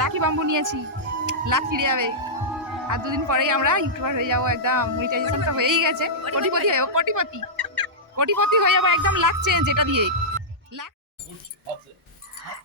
Lucky bamboo নিয়েছি। লাখ ফিরে যাবে। আর দুদিন পরেই আমরা ইউটিউবার হয়ে যাব একদম। মনিটাইজেশন তো হয়েই গেছে। কোটিপতি হয়ে কোটিপতি। কোটিপতি হয়ে যাব একদম চেঞ্জ এটা দিয়ে।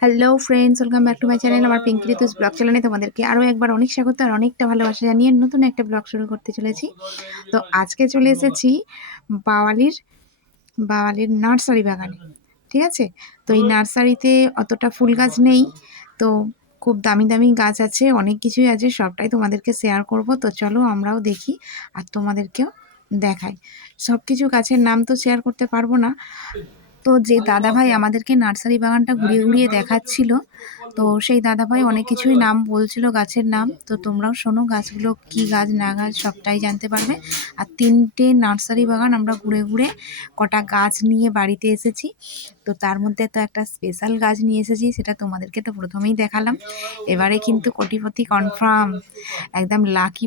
Hello friends welcome back to my channel আমার পিঙ্কি ঋতুস ব্লগ চ্যানেলে তোমাদেরকে আরও একবার অনেক স্বাগত আর অনেকটা ভালোবাসা জানিয়ে নতুন একটা ব্লগ শুরু করতে চলেছি। তো আজকে চলে এসেছি বাওয়ালির বাওয়ালির নার্সারি বাগানে। ঠিক আছে? তো এই নার্সারিতে অতটা ফুল গাছ নেই। তো খুব দামি দামি গাছ আছে, অনেক কিছুই আছে, সবটাই তোমাদেরকে শেয়ার করব। তো চলো আমরাও দেখি আর তোমাদেরকেও দেখাই। সব কিছু গাছের নাম তো শেয়ার করতে পারব না। তো যে দাদাভাই আমাদেরকে নার্সারি বাগানটা ঘুরিয়ে ঘুরিয়ে দেখাচ্ছিল তো সেই দাদাভাই অনেক কিছুই নাম বলছিল গাছের নাম। তো তোমরাও শোনো গাছগুলো কি গাছ, না গাছ, সবটাই জানতে পারবে। আর তিনটে নার্সারি বাগান আমরা ঘুরে ঘুরে কটা গাছ নিয়ে বাড়িতে এসেছি। তো তার মধ্যে তো একটা স্পেশাল গাছ নিয়ে এসেছি, সেটা তোমাদেরকে তো প্রথমেই দেখালাম। এবারে কিন্তু কোটিপতি কনফার্ম একদম লাকি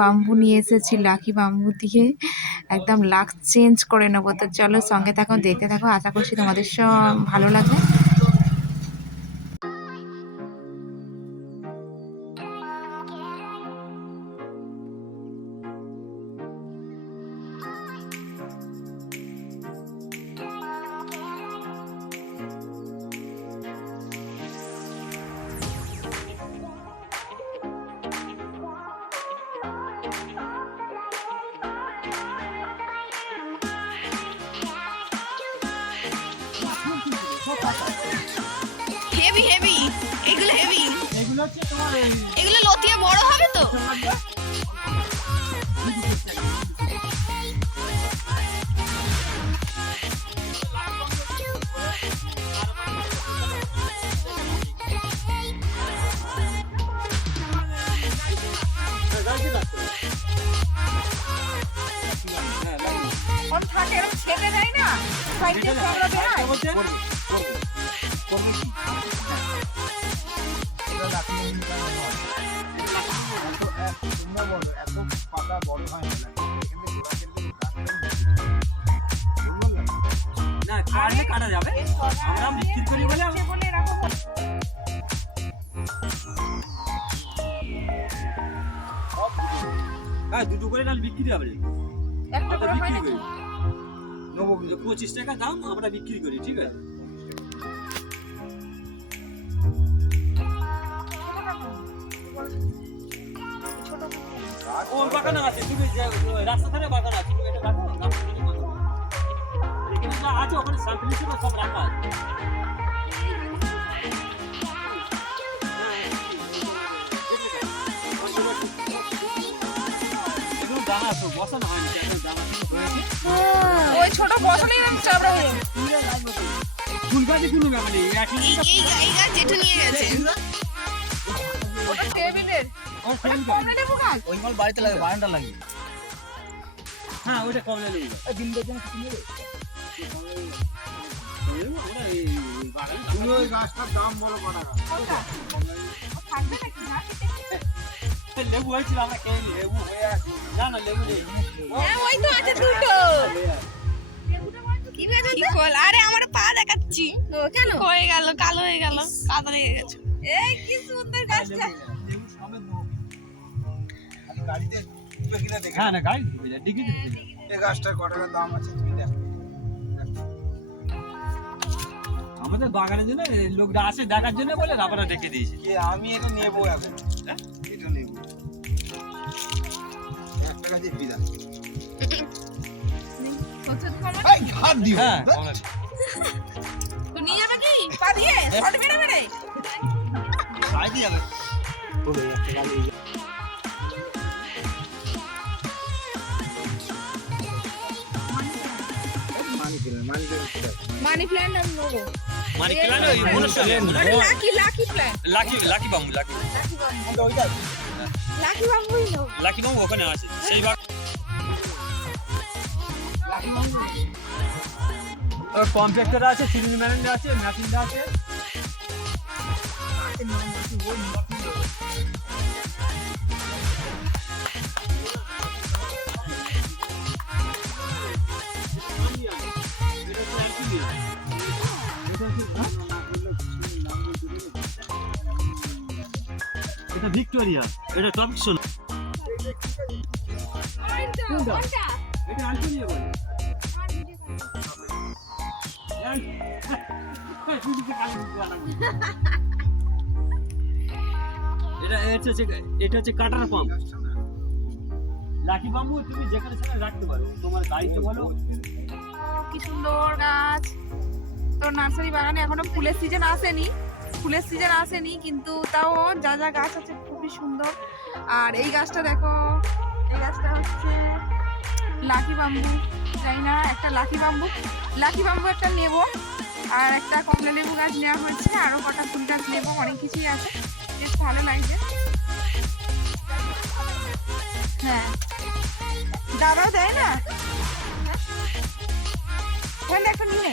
বাম্বু নিয়ে এসেছি লাকি বাম্বু দিয়ে একদম লাক চেঞ্জ করে নেব। তো চলো সঙ্গে থাকো, দেখতে থাকো। আশা করছি তোমাদের সব ভালো লাগবে। এগুলো লতিয়ে বড় হবে তো? থাকে এরকম ছেড়ে দেয় না? না কাটলে কাটা যাবে। আমরা বিক্রি করি বলে হ্যাঁ দুটো করে ডাল বিক্রি হবে। একটা বিক্রি করি নেব কিন্তু পঁচিশ টাকা দাম আমরা বিক্রি করি ঠিক আছে? ওর বাগান আছে তুমি রাস্তা ধারে বাগান আছে তুমি এটা রাখো ওখানে স্যাম্পল সব রাখা। আছে এগুলো দানা তো বসানো হয়নি এখন দানা শুরু হয়েছে ওই ছোট বসলেই আমি চাবড়া হয়ে ফুল গাছে কোনো ব্যাপার নেই এই এই এই গাছ জেঠু নিয়ে গেছে। টেবিলের ওই মাল বাড়িতে লাগে বারান্দা লাগে। হ্যাঁ ওইটা কমলা লেবু গাছ। দিন দেখেন কিনে আমরা তুমি ওই গাছটার দাম বলো কত টাকা? কোনটা? ও থাকবে নাকি? গাছ লেবু হয়েছিল আমরা খেয়ে নি। লেবু হয়ে আছে। না না লেবু নেই। হ্যাঁ ওই তো আছে দুটো। কি বল? আরে আমার পা দেখাচ্ছি। কেন? হয়ে গেল কালো হয়ে গেল কাদা লেগে গেছে। এই কি সুন্দর গাছটা। গাড়িতে কিনে দেখে হ্যাঁ না গাড়ি ঢুকে যায় ডিগি ঢুকে এই গাছটার কত টাকা দাম আছে তুমি দেখো। আমাদের বাগানের জন্য লোকরা আসে দেখার জন্য বলে রাবারটা ডেকে দিয়েছে। কি আমি এটা নেব এখন। হ্যাঁ? এটা নেব। বিদা দিও। হ্যাঁ নিয়ে যাবে কি? পা দিয়ে। শর্ট মেরে মেরে গায়ে দিয়ে যাবে। মানি প্ল্যান্ট আমি নেব। মানে জানো এই মনুষ্য lucky lucky plant lucky lucky bamboo lucky lucky bamboo lucky বাম্বুই নেব। লাকি বাম্বু ওখানে আছে। সেই বাগ কম্পিউটার আছে সিলিং ম্যানেজ আছে মেশিন আছে। এটা ভিক্টোরিয়া, এটা আলপোনিয়া বলে। এটা এটা হচ্ছে এটা হচ্ছে কাটার পাম্প। লাকি বাম্বু তুমি যেখানে সেখানে রাখতে পারো। তোমার গাড়িতে বলো। কি সুন্দর গাছ। তো নার্সারি বাগানে এখনও ফুলের সিজন আসেনি। ফুলের সিজন আসেনি, কিন্তু তাও যা যা গাছ আছে খুবই সুন্দর। আর এই গাছটা দেখো, এই গাছটা হচ্ছে লাকি বাম্বু জানি না, একটা লাকি বাম্বু লাকি বাম্বু একটা নেব, আর একটা কমলা লেবু গাছ নেওয়া হয়েছে আরও কটা ফুল গাছ নেব, অনেক কিছুই আছে। বেশ ভালো লাগছে। হ্যাঁ। দাদাও দেয় না? একটা নিয়ে।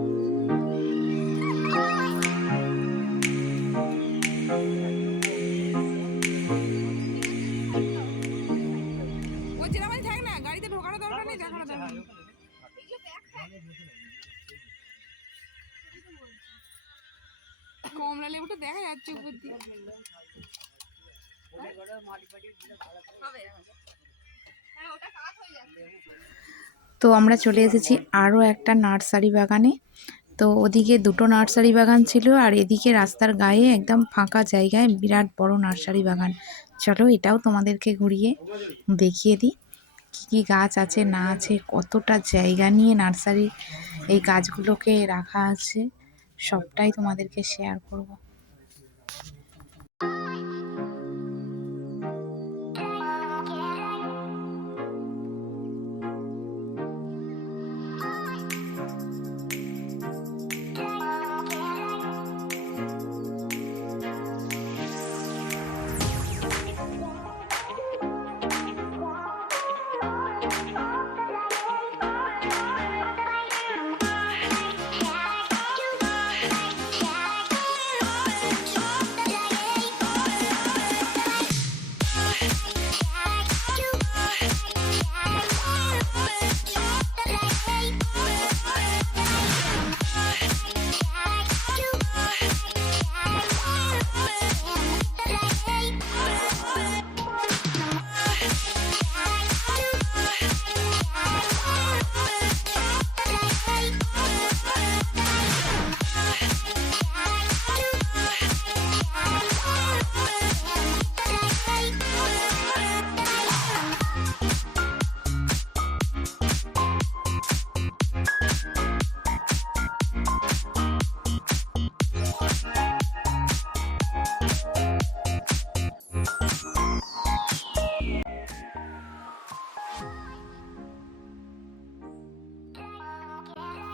যাচ্ছে তো আমরা চলে এসেছি আরও একটা নার্সারি বাগানে। তো ওদিকে দুটো নার্সারি বাগান ছিল আর এদিকে রাস্তার গায়ে একদম ফাঁকা জায়গায় বিরাট বড় নার্সারি বাগান। চলো এটাও তোমাদেরকে ঘুরিয়ে দেখিয়ে দিই, কী কী গাছ আছে, না আছে, কতটা জায়গা নিয়ে নার্সারি এই গাছগুলোকে রাখা আছে, সবটাই তোমাদেরকে শেয়ার করব।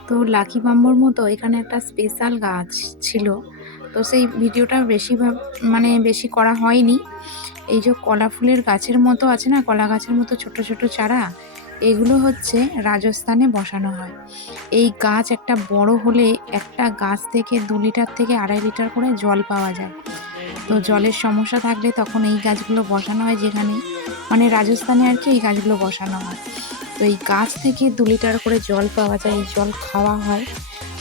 তো লাকি বাম্বর মতো এখানে একটা স্পেশাল গাছ ছিল। তো সেই ভিডিওটা বেশিরভাগ মানে বেশি করা হয়নি। এই যে কলা ফুলের গাছের মতো আছে না, কলা গাছের মতো ছোট ছোট চারা, এগুলো হচ্ছে রাজস্থানে বসানো হয়। এই গাছ একটা বড় হলে একটা গাছ থেকে দু লিটার থেকে আড়াই লিটার করে জল পাওয়া যায়। তো জলের সমস্যা থাকলে তখন এই গাছগুলো বসানো হয় যেখানে মানে রাজস্থানে আর কি এই গাছগুলো বসানো হয়। তো এই গাছ থেকে দু লিটার করে জল পাওয়া যায়, এই জল খাওয়া হয়।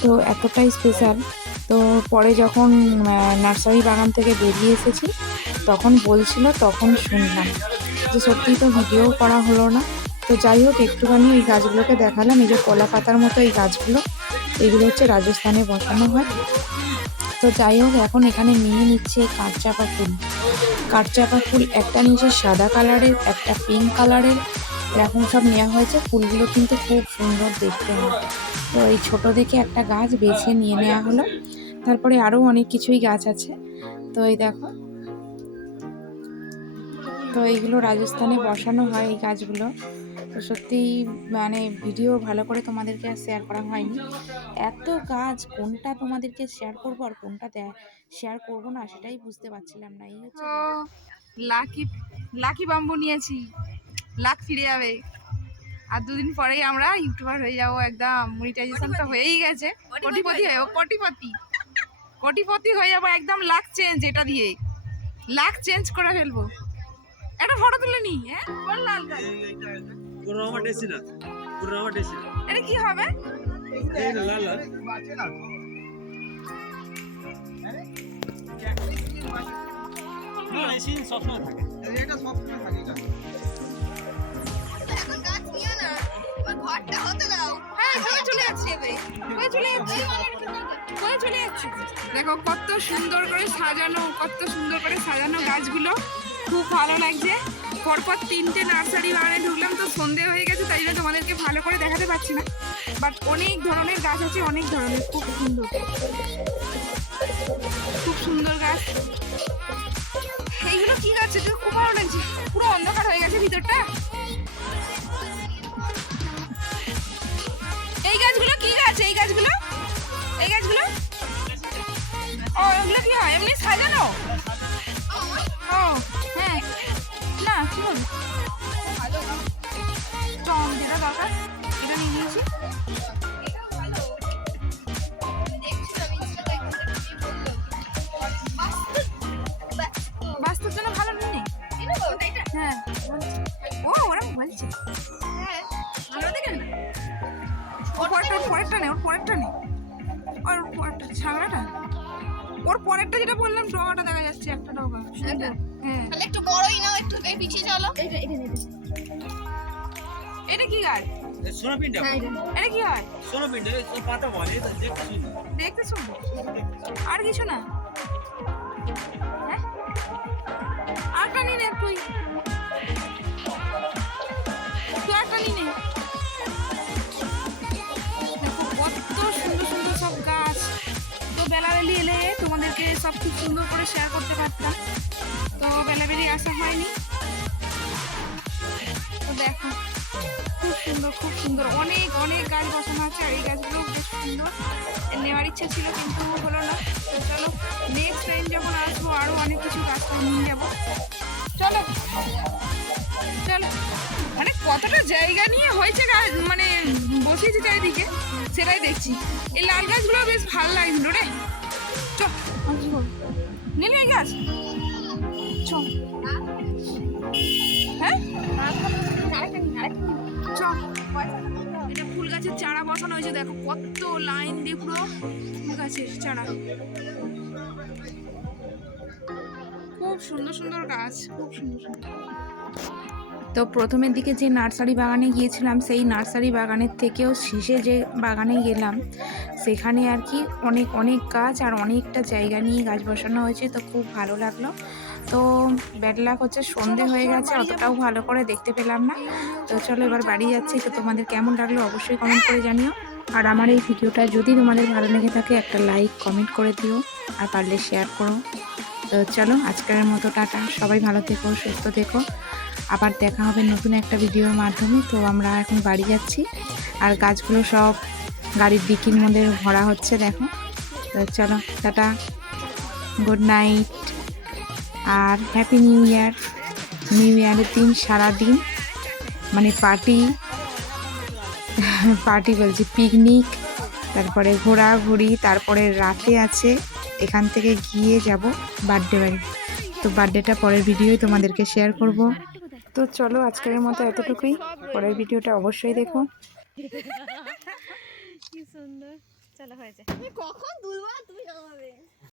তো এতটাই স্পেশাল তো পরে যখন নার্সারি বাগান থেকে বেরিয়ে এসেছি, তখন বলছিল, তখন শুনলাম যে সত্যি তো ভিডিও করা হলো না। তো যাই হোক, একটুখানি এই গাছগুলোকে দেখালাম। এই যে কলা পাতার মতো এই গাছগুলো, এগুলো হচ্ছে রাজস্থানে বসানো হয়। তো যাই হোক, এখন এখানে নিয়ে নিচ্ছে কাঠচাপা ফুল। কাঠচাপা ফুল একটা নিচে সাদা কালারের একটা পিঙ্ক কালারের এরকম সব নেওয়া হয়েছে। ফুলগুলো কিন্তু খুব সুন্দর দেখতে হয়। তো এই ছোট দেখে একটা গাছ বেছে নিয়ে নেওয়া হলো। তারপরে আরও অনেক কিছুই গাছ আছে। তো এই দেখো। তো এইগুলো রাজস্থানে বসানো হয় এই গাছগুলো। তো সত্যিই মানে ভিডিও ভালো করে তোমাদেরকে আর শেয়ার করা হয়নি। এত গাছ কোনটা তোমাদেরকে শেয়ার করব আর কোনটা শেয়ার করব না সেটাই বুঝতে পারছিলাম না। এই হচ্ছে লাকি লাকি বাম্বু নিয়েছি। লাক ফিরে যাবে। আর দুদিন পরেই আমরা ইউটিউবার হয়ে যাব একদম। মনিটাইজেশন তো হয়েই গেছে। কোটিপতি হয়ে যাব। কোটিপতি। কোটিপতি হয়ে যাব একদম লাক চেঞ্জ এটা দিয়ে। লাক চেঞ্জ করে ফেলব। একটা ফটো তুলে নি হ্যাঁ? কোন লাল এটা কি হবে? লাল না। হ্যাঁ? না এসি সবসময় থাকে। এটা সবসময় থাকে গাছ। এখন গাছ নিও না ঘরটা হতে দাও। হ্যাঁ কোথায় চলে যাচ্ছে কোথায় চলে যাচ্ছে। কোথায় চলে যাচ্ছে। দেখো কত সুন্দর করে সাজানো কত সুন্দর করে সাজানো গাছগুলো। খুব ভালো লাগছে। পরপর তিনটে নার্সারি বাগানে ঢুকলাম তো সন্ধে হয়ে গেছে তাই জন্য তোমাদেরকে ভালো করে দেখাতে পারছি না। বাট অনেক ধরনের গাছ আছে অনেক ধরনের খুব সুন্দর। খুব সুন্দর গাছ। এইগুলো কি খুব ভালো লাগছে। পুরো অন্ধকার হয়ে গেছে ভিতরটা। এই গাছগুলো কি গাছ? এই গাছগুলো? এই গাছগুলো? ও, এগুলো কি হয়? এমনি সাজানো? ও হ্যাঁ। না বল টম যেটা দরকার এটা নিয়ে নিয়েছি। পরেরটা ওর পরেরটা নেই ওর পরেরটা নেই ওর পরেরটা ছাগড়াটা ওর পরেরটা যেটা বললাম ডগাটা দেখা যাচ্ছে একটা ডগা। হ্যাঁ। তাহলে একটু বড়ই নাও একটু এই পিছিয়ে চলো। এটা কি গাছ সোনা পিনটা। এটা কি হয় সোনা পিনটা পাতা বলে দেখতে সুন্দর দেখতে আর কিছু না। হ্যাঁ? আরটা নিয়ে নে তুই তুই। সব খুব সুন্দর করে শেয়ার করতে পারতাম। তো বেলাবেলি আসা হয়নি। তো দেখো, খুব সুন্দর খুব সুন্দর। অনেক অনেক গাছ বসানো আছে আর এই গাছগুলো বেশ সুন্দর। নেওয়ার ইচ্ছে ছিল, কিন্তু হলো না। তো চলো নেক্সট টাইম যখন আসব আরও অনেক কিছু গাছ নিয়ে যাব। চলো চলো। মানে কতটা জায়গা নিয়ে হয়েছে গাছ মানে বসিয়েছে চারিদিকে, সেটাই দেখছি। এই লাল গাছগুলো বেশ ভালো লাগছিল রে। চ আর কি করব? নিলি গাছ হ্যাঁ চ এটা ফুল গাছের চারা বসানো হয়েছে দেখো কত লাইন দিয়ে পুরো ফুল গাছের চারা খুব সুন্দর সুন্দর গাছ, খুব সুন্দর সুন্দর। তো প্রথমের দিকে যে নার্সারি বাগানে গিয়েছিলাম, সেই নার্সারি বাগানের থেকেও শেষে যে বাগানে গেলাম, সেখানে আর কি অনেক অনেক গাছ আর অনেকটা জায়গা নিয়ে গাছ বসানো হয়েছে। তো খুব ভালো লাগল। তো ব্যাড লাক হচ্ছে সন্ধে হয়ে গেছে, অতটাও ভালো করে দেখতে পেলাম না। তো চলো এবার বাড়ি যাচ্ছি। তো তোমাদের কেমন লাগল অবশ্যই কমেন্ট করে জানিও। আর আমার এই ভিডিওটা যদি তোমাদের ভালো লেগে থাকে, একটা লাইক কমেন্ট করে দিও আর পারলে শেয়ার করো। তো চলো আজকের মতো টাটা। সবাই ভালো থেকো, সুস্থ থেকো। আবার দেখা হবে নতুন একটা ভিডিওর মাধ্যমে। তো আমরা এখন বাড়ি যাচ্ছি। আর গাছগুলো সব গাড়ির ডিকির মধ্যে ভরা হচ্ছে, দেখো। তো চলো, টাটা। গুড নাইট আর হ্যাপি নিউ ইয়ার নিউ ইয়ারের দিন, সারা দিন। মানে পার্টি পার্টি বলছি পিকনিক তারপরে ঘোরাঘুরি, তারপরে রাতে আছে। এখান থেকে গিয়ে যাব বার্থডে বাড়ি। তো বার্থডেটা পরের ভিডিওই তোমাদেরকে শেয়ার করব। তো চলো আজকের মতো এতটুকুই। পরের ভিডিওটা অবশ্যই দেখো। কি সুন্দর। চলো হয়েছে তুমি কখন দুলবা তুমি